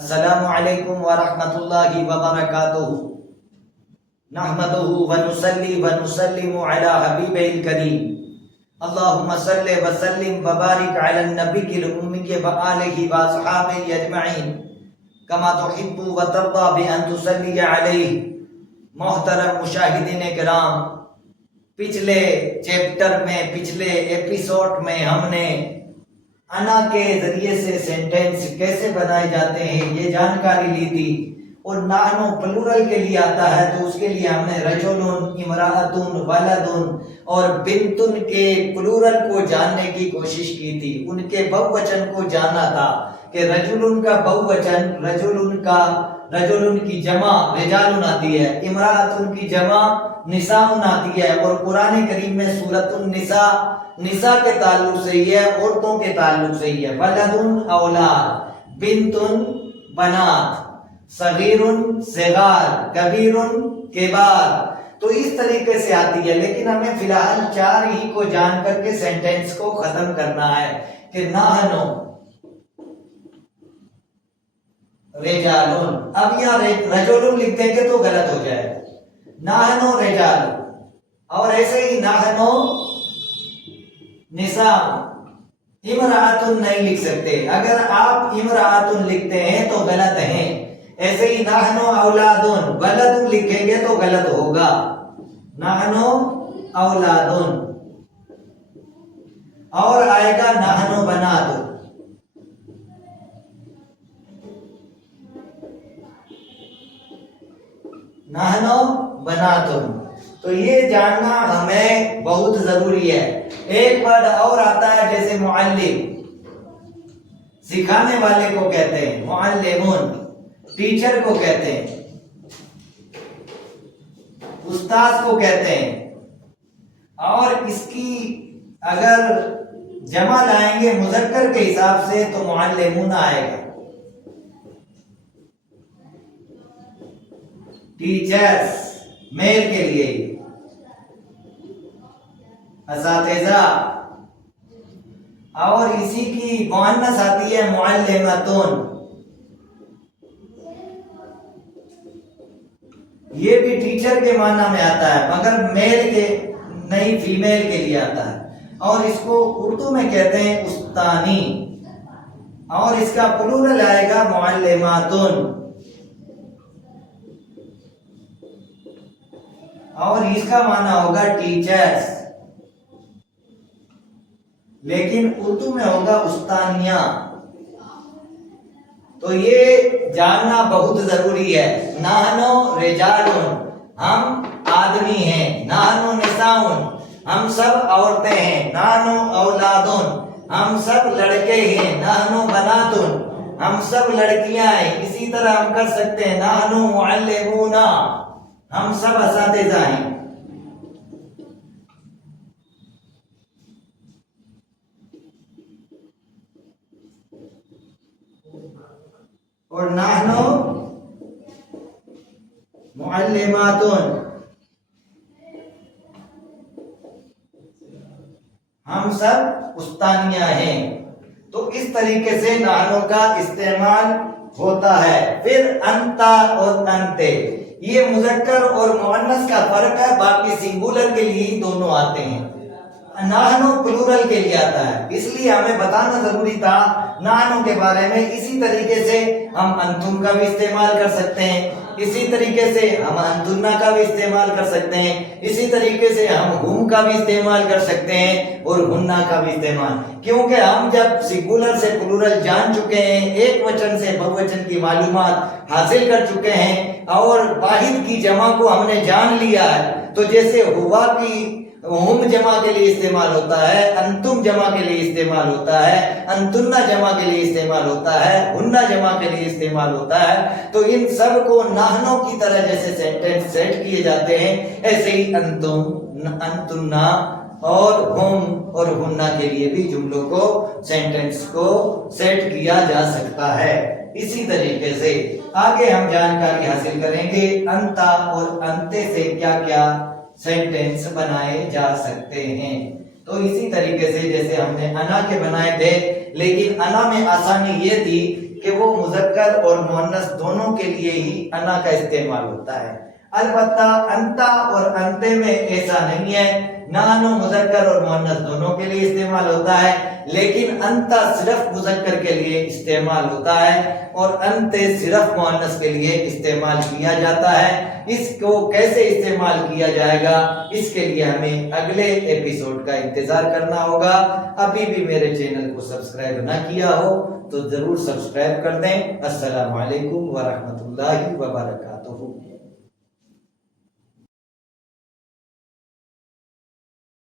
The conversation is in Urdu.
السلام علیکم ورحمۃ اللہ وبرکاتہ نحمده ونصلی ونسلم علی حبیب الکریم اللہم صلی وسلم وبارک علی النبی الامی وآلہ واصحابہ اجمعین کما تحب وترضى بان تصلی علیہ۔ محترم مشاہدین کرام، پچھلے چیپٹر میں، پچھلے ایپیسوڈ میں ہم نے انا کے ذریعے سے سینٹینس کیسے بنائے جاتے ہیں یہ جانکاری لی تھی، اور نحنو پلورل کے لیے آتا ہے تو اس کے لیے ہم نے رجلن، امرأتن، ولدن اور بنتن کے پلورل کو جاننے کی کوشش کی تھی۔ ان کے بہووچن کو جانا تھا کہ رجلن کا بہووچن، رجلن کی جمع رجالن آتی ہے، امرأتن کی جمع نساء آتی ہے، اور قرآن کریم میں سورۃ النساء نساء کے تعلق سے ہی ہے، عورتوں کے تعلق سے ہی ہے۔ ولدن اولاد، بنتن بنات، صغیرن صغار، کبیرن کبار، تو اس طریقے سے آتی ہے۔ لیکن ہمیں فی الحال چار ہی کو جان کر کے سینٹینس کو ختم کرنا ہے کہ نحنو رجالن۔ اب یہاں رجلن لکھ دیں گے تو غلط ہو جائے، نحنو رجال، اور ایسے ہی نحنو نساء۔ امرأتن نہیں لکھ سکتے، اگر آپ امرأتن لکھتے ہیں تو غلط ہیں۔ ایسے ہی نحنو اولادن، ولدن لکھیں گے تو غلط ہوگا، نحنو اولادن، اور آئے گا نحنو بناتن۔ نحنو بناتن، تو یہ جاننا ہمیں بہت ضروری ہے۔ ایک ورڈ اور آتا ہے جیسے معلم، سکھانے والے کو کہتے ہیں معلمون، ٹیچر کو کہتے ہیں، استاد کو کہتے ہیں، اور اس کی اگر جمع لائیں گے مذکر کے حساب سے تو معلمون آئے گا، ٹیچرز میل کے لیے، اساتذہ، اور اسی کی مؤنث آتی ہے معلمتون، یہ بھی ٹیچر کے معنی میں آتا ہے مگر میل کے نہیں، فیمیل کے لیے آتا ہے، اور اس کو اردو میں کہتے ہیں استانی، اور اس کا پلورل آئے گا معلماتن، اور اس کا معنی ہوگا ٹیچرز، لیکن اردو میں ہوگا استانیہ۔ تو یہ جاننا بہت ضروری ہے۔ نحنو رجالن، ہم آدمی ہیں، نحنو نساؤن، ہم سب عورتیں ہیں، نحنو اولادن، ہم سب لڑکے ہیں، نحنو بناتن، ہم سب لڑکیاں ہیں۔ اسی طرح ہم کر سکتے ہیں نحنو معلمون، ہم سب اساتذہ ہیں۔ اور نحنو معلماتن، ہم سب استانیہ ہیں۔ تو اس طریقے سے نحنو کا استعمال ہوتا ہے۔ پھر انتا اور انتے، یہ مذکر اور مؤنث کا فرق ہے، باقی سنگولر کے لیے دونوں آتے ہیں۔ نحنو پلورل کے لیے آتا ہے، اس لیے ہمیں بتانا ضروری تھا نحنو کے بارے میں۔ اسی طریقے سے ہم انتم کا بھی استعمال کر سکتے ہیں، اسی طریقے سے ہم انتنا کا بھی استعمال کر سکتے ہیں، اسی طریقے سے ہم ہم کا بھی استعمال کر سکتے ہیں، اور ہننا کا بھی استعمال، کیونکہ ہم جب سنگولر سے پلورل جان چکے ہیں، ایک وچن سے بہووچن کی معلومات حاصل کر چکے ہیں، اور واحد کی جمع کو ہم نے جان لیا ہے، تو جیسے ہوا کی ہم جمع کے لیے استعمال ہوتا ہے، انتم جمع کے لیے استعمال ہوتا ہے، انتنا جمع کے لیے استعمال ہوتا ہے، ہننا جمع کے لیے استعمال ہوتا ہے، تو ان سب کو نحنو کی طرح جیسے سینٹینس سیٹ کیے جاتے ہیں، ایسے ہی انتم، انتنا اور ہم اور ہننا کے لیے بھی جملوں کو، سینٹینس کو سیٹ کیا جا سکتا ہے۔ اسی طریقے سے آگے ہم جانکاری حاصل کریں گے انتا اور انتے سے کیا کیا سینٹینس بنائے جا سکتے ہیں۔ تو اسی طریقے سے جیسے ہم نے انا کے بنائے تھے، لیکن انا میں آسانی یہ تھی کہ وہ مذکر اور مؤنث دونوں کے لیے ہی انا کا استعمال ہوتا ہے۔ البتہ انتا اور انتے میں ایسا نہیں ہے، نحن مذکر اور مؤنث دونوں کے لیے استعمال ہوتا ہے، لیکن انتا صرف مذکر کے لیے استعمال ہوتا ہے اور انتے صرف مؤنث کے لیے استعمال کیا جاتا ہے۔ اس کو کیسے استعمال کیا جائے گا، اس کے لیے ہمیں اگلے ایپیسوڈ کا انتظار کرنا ہوگا۔ ابھی بھی میرے چینل کو سبسکرائب نہ کیا ہو تو ضرور سبسکرائب کر دیں۔ السلام علیکم ورحمۃ اللہ وبرکاتہ۔